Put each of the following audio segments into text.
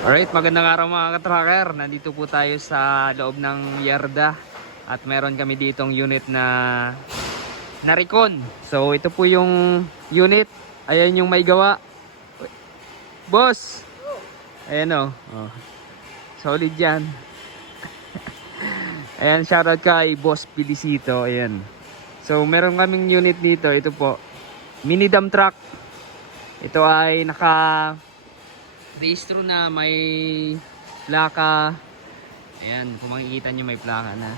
Alright, magandang araw mga ka-tracker. Nandito po tayo sa loob ng yarda at meron kami ditong unit na Recon. So ito po yung unit. Ayan yung may gawa. Boss! Ayan o. Oh. Solid yan. Ayan, shoutout kay Boss Felicito. Ayan. So meron kaming unit dito. Ito po. Mini dump truck. Ito ay naka distro na, may plaka. Ayan, kung makikita nyo may plaka na.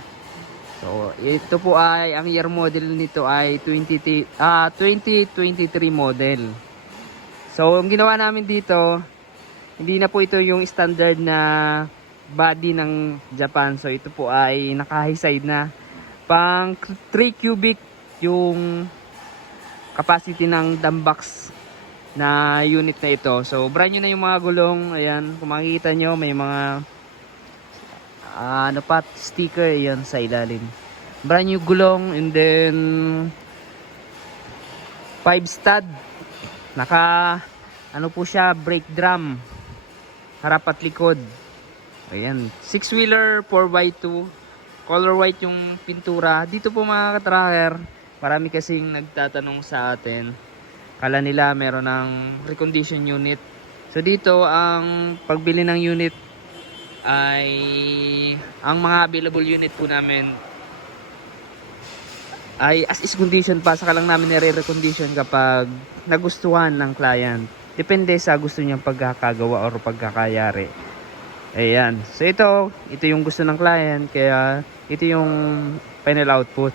So ito po ay, ang year model nito ay 2023 model. So ang ginawa namin dito, hindi na po ito yung standard na body ng Japan. So ito po ay naka-high side na. Pang 3 cubic yung capacity ng dump box na unit na ito. So brand new na yung mga gulong. Ayan, kung makikita nyo may mga sticker yan sa ilalim. Brand new gulong, and then 5 stud. Naka po siya, brake drum, harap at likod. Ayan, 6-wheeler 4x2, color white yung pintura. Dito po mga ka-tracker, marami kasing nagtatanong sa atin, kala nila meron ng recondition unit. So dito ang pagbili ng unit ay ang mga available unit po namin ay as is condition pa, saka lang namin nire-recondition kapag nagustuhan ng client. Depende sa gusto niyang pagkakagawa or pagkakayari. Ayan. So ito yung gusto ng client, kaya ito yung final output.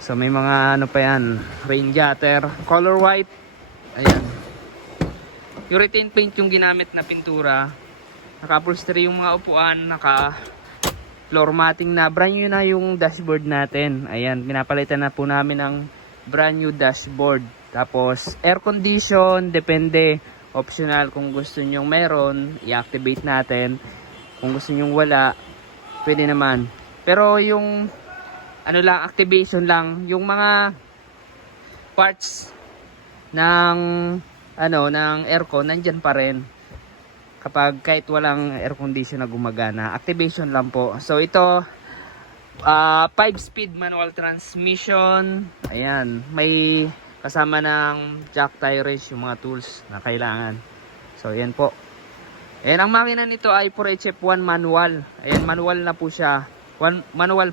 So may mga pa yan, rain gutter, color white. Ayan. Yung retain paint yung ginamit na pintura. Naka-upholstery yung mga upuan, naka floor matting na. Brand new na yung dashboard natin. Ayan, pinapalitan na po namin ng brand new dashboard. Tapos air condition, depende, optional. Kung gusto nyong meron, i-activate natin. Kung gusto nyong wala, pwede naman. Pero yung activation lang, yung mga parts ng ng aircon nandyan pa rin kapag kahit walang air condition na gumagana. Activation lang po. So ito 5-speed manual transmission. Ayan, may kasama ng jack, tie wrench, yung mga tools na kailangan. So ayan po. Ayan, ang makina nito ay 4HF1 manual. Ayan, manual na po siya. Manual.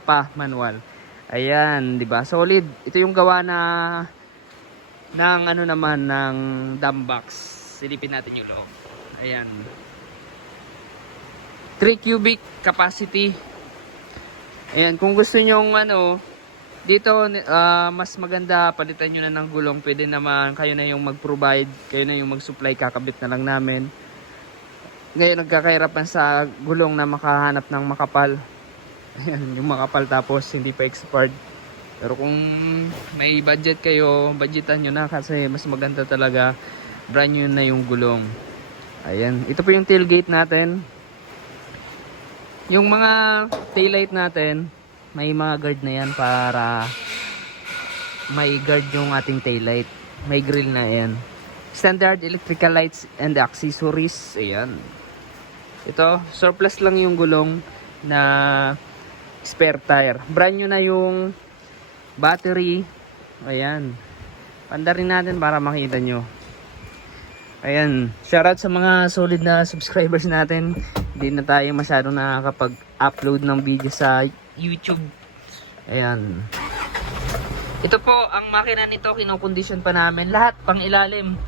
Ayan, 'di ba? Solid. Ito yung gawa na ng ng dump box. Silipin natin yung loob. Ayan. 3 cubic capacity. Ayan, kung gusto niyo dito mas maganda, palitan niyo na ng gulong. Pwede naman kayo na yung mag-provide, kayo na yung mag-supply, kakabit na lang namin. Ngayon nagkakahirapan sa gulong na makahanap ng makapal. Ayan, yung makapal tapos hindi pa expired. Pero kung may budget kayo, budgetan nyo na, kasi mas maganda talaga brand new na yung gulong. Ayan, ito po yung tailgate natin. Yung mga taillight natin, may mga guard na yan para may guard yung ating taillight. May grill na yan. Standard electrical lights and accessories. Ayan. Ito, surplus lang yung gulong na spare tire. Brand new na yung battery. Ayan. Pandarin natin para makita nyo. Ayan. Shoutout sa mga solid na subscribers natin. Hindi na tayo masyado nakakapag-upload ng video sa YouTube. Ayan. Ito po, ang makina nito, kinokondisyon pa namin. Lahat pang ilalim.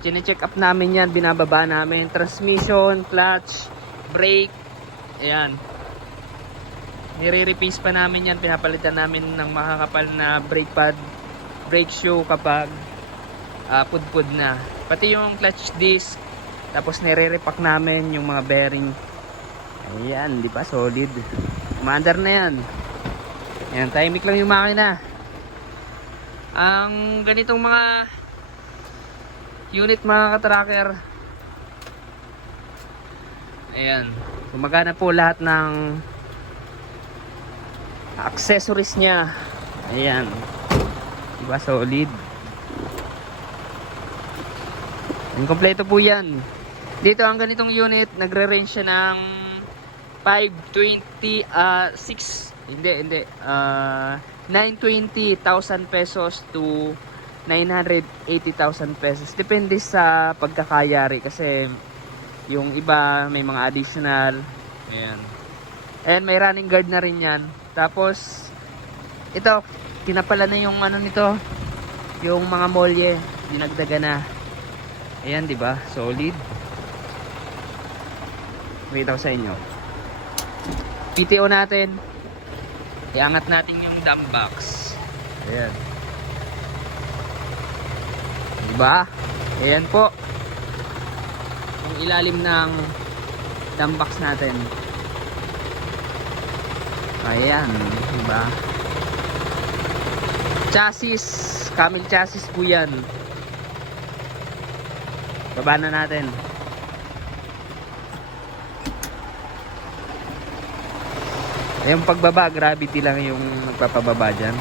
Chine-check up namin yan. Binababa namin. Transmission, clutch, brake. Ayan. Nire-repace pa namin yan. Pinapalitan namin ng makakapal na brake pad, brake shoe kapag pudpud na. Pati yung clutch disc. Tapos nire-repack namin yung mga bearing. Ayan, di ba? Solid. Commander na yan. Ayan, timing lang yung makina. Ang ganitong mga unit mga ka-tracker, ayan, gumagana po lahat ng accessories niya. Ayan, diba? Solid. Kompleto po yan. Dito ang ganitong unit, nagre-range siya ng 920,000 pesos to 980,000 pesos. Depende sa pagkakayari kasi yung iba may mga additional. Ayan. And may running guard na rin yan. Tapos ito, kinapala na yung ano nito, yung mga molye, dinagdaga na. Ayan, di ba? Solid. Pakita ko sa inyo. PTO natin. Iangat natin yung dump box. Ayan. Diba? Ayan po. Yung ilalim ng dump box natin. Ayan. Diba? Chassis. Camel chassis po yan. Baba na natin. Yung pagbaba, gravity lang yung nagpapababa dyan.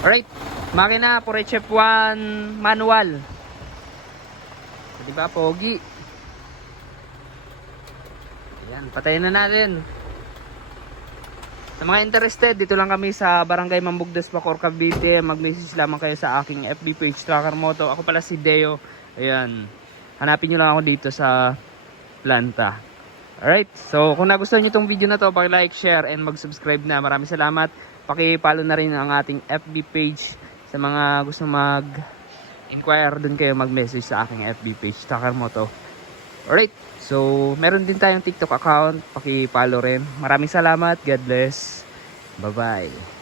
Alright, makina for HF1 manual. So, diba, pogi? Ayan, patayin na natin. Sa mga interested, dito lang kami sa Barangay Mambugdas, Bacoor, Cavite. Mag-message lamang kayo sa aking FB page, Trucker Moto. Ako pala si Deo. Ayan, hanapin nyo lang ako dito sa planta. Alright, so kung nagustuhan nyo itong video na to, paki-like, share, and mag-subscribe na. Maraming salamat. Paki-follow na rin ang ating FB page. Sa mga gusto mag-inquire, dun kayo mag-message sa aking FB page, Trucker Moto. Alright, so meron din tayong TikTok account. Paki-follow rin. Maraming salamat. God bless. Bye-bye.